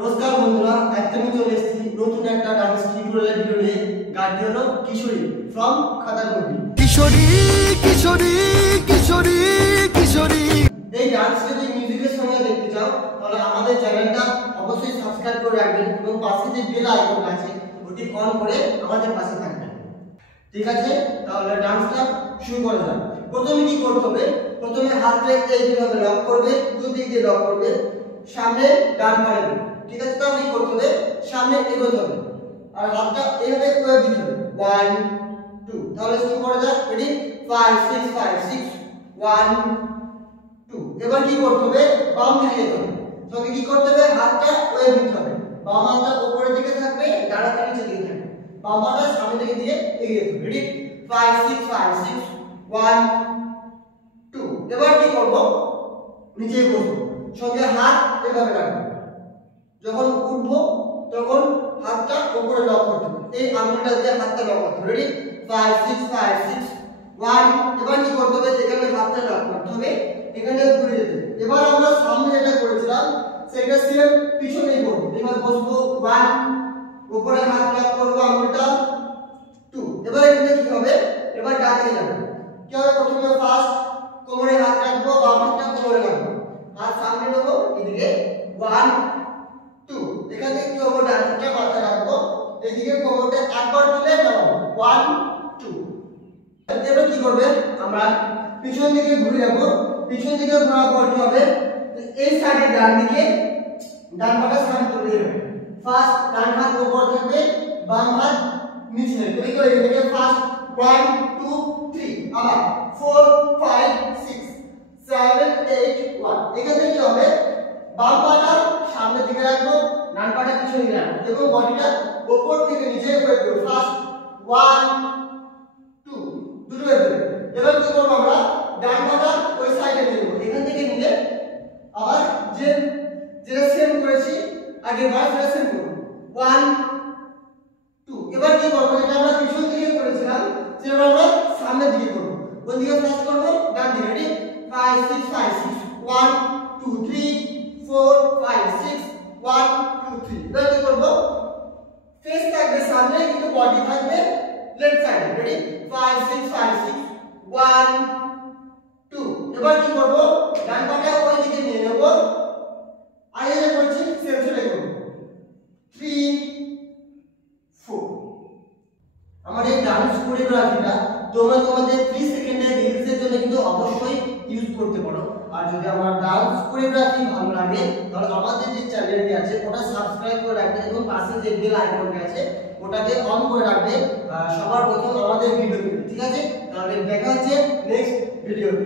নমস্কার বন্ধুরা, একদমই চলে এসেছি নতুন একটা ডান্স টিউটোরিয়াল ভিডিও নিয়ে। গানটি হলো কিশোরী ফ্রম খাতারগন্ডি। কিশোরী কিশোরী কিশোরী কিশোরী। এই ডান্স যদি মিউজিকের সঙ্গে দেখতে চাও তাহলে আমাদের চ্যানেলটা অবশ্যই সাবস্ক্রাইব করে রাখবেন এবং পাশে যে বেল আইকন আছে ওটি অন করে আমাদের পাশে থাকবেন। ঠিক আছে, তাহলে ডান্সটা শুরু করা যাক। প্রথমে কি করতে হবে? প্রথমে হাতটা এইভাবে লক করবে, দুদিক দিয়ে লক করবে, সামনে ডান বাড়াবে। ঠিক আছে, তাহলে কি করতে হবে? সামনে এগোতে হবে আর হাতটা এইভাবে করে দিতে হবে। 1 2, তাহলে শুরু করা যাক। রেডি? 5 6 5 6 1 2। এবার কি করতে হবে? বাম দিকে যেতে হবে। তবে কি করতে হবে? হাতটা ওয়ে দিতে হবে। বাম হাতটা উপরের দিকে থাকবে, ডান হাতটা নিচের দিকে থাকবে। বাম হাতটা সামনের দিকে দিয়ে এগিয়ে যেতে হবে। রেডি? 5 6 5 6 1 2। এবার কি করব? নিচে বসবো, সঙ্গে হাত এভাবে রাখবো। যখন উঠবো তখন হাতটা উপরে লক করতে হবে, এই আঙুলটা দিয়ে হাতটা লক করতে হবে। রেডি? 5 6 5 6 1। এবার কি করতে হবে? এখানে হাতটা লক করতে হবে, এখানে ঘুরে যেতে হবে। এবার আমরা সামনে যেটা করেছিলাম সেটা সেম পিছনেই করব। এবার বসবো 1, উপরে হাত লক করব আঙুলটা 2। এবার এখানে কি হবে? এবার ডানে যাবে। কি হবে? প্রথমে ফার্স্ট কোমরে হাত রাখবো, বাম হাতটা কোমরে রাখবো, হাত সামনে নেব, এদিকে 1 2। এখানে কি হবে? ডান হাতটা মাথায় রাখবো, এদিকে কোমরটা একবার তুলে নামাবো 1 2। এবার কি করবে? আমরা পিছন দিকে ঘুরে যাব। পিছন দিকে ঘোরার পর কি হবে? এই সাইডে ডান দিকে ডান পাটা সামনে তুলে যাবে। ফার্স্ট ডান হাত উপর থাকবে, বাম হাত নিচে থাকবে। এই করে এদিকে ফার্স্ট 1 2 3, আবার 4 5 6 7 8 1। এখানে কি হবে? বাম পাটা সামনের দিকে রাখবো, ডান পাটা পিছনে দিকে রাখবো এবং বডিটা উপর থেকে নিচে করে দেব। ফার্স্ট 1 2 দুটো হবে। এবার কি করব? আমরা ডান পাটা ওই সাইডে নিয়ে নেব, এখান থেকে নিয়ে আবার যেটা সেম করেছি আগে বার সেটা সেম করব। 1 2। এবার কি করব? এটা আমরা পিছন দিকে করেছিলাম সেটা আমরা সামনের দিকে করব। কোন দিকে ফার্স্ট করব? ডান দিকে। রেডি? 5 6 5 6 1 2 3 4 5 6 1 2 3। এবার কি করব? ফেস থাকবে সামনে কিন্তু বডি থাকবে লেফট সাইডে। রেডি? 5 6 5 6 1 2। এবার কি করব? ডান পাটা ওই দিকে নিয়ে নেব, আগে যেটা করেছি সেম সেটাই করব। 3 4। আমার এই ডান্স কোরিওগ্রাফিটা তোমরা তোমাদের 3 সেকেন্ডের রিলসের জন্য কিন্তু অবশ্যই ইউজ করতে পারো। আর যদি আমার ডান্স কোরিওগ্রাফি ভালো লাগে তাহলে আমাদের যে চ্যানেলটি আছে ওটা সাবস্ক্রাইব করে রাখবে এবং পাশে যে বেল আইকনটি আছে ওটাকে অন করে রাখবে সবার প্রথম আমাদের ভিডিও। ঠিক আছে, তাহলে দেখা হচ্ছে নেক্সট ভিডিওতে।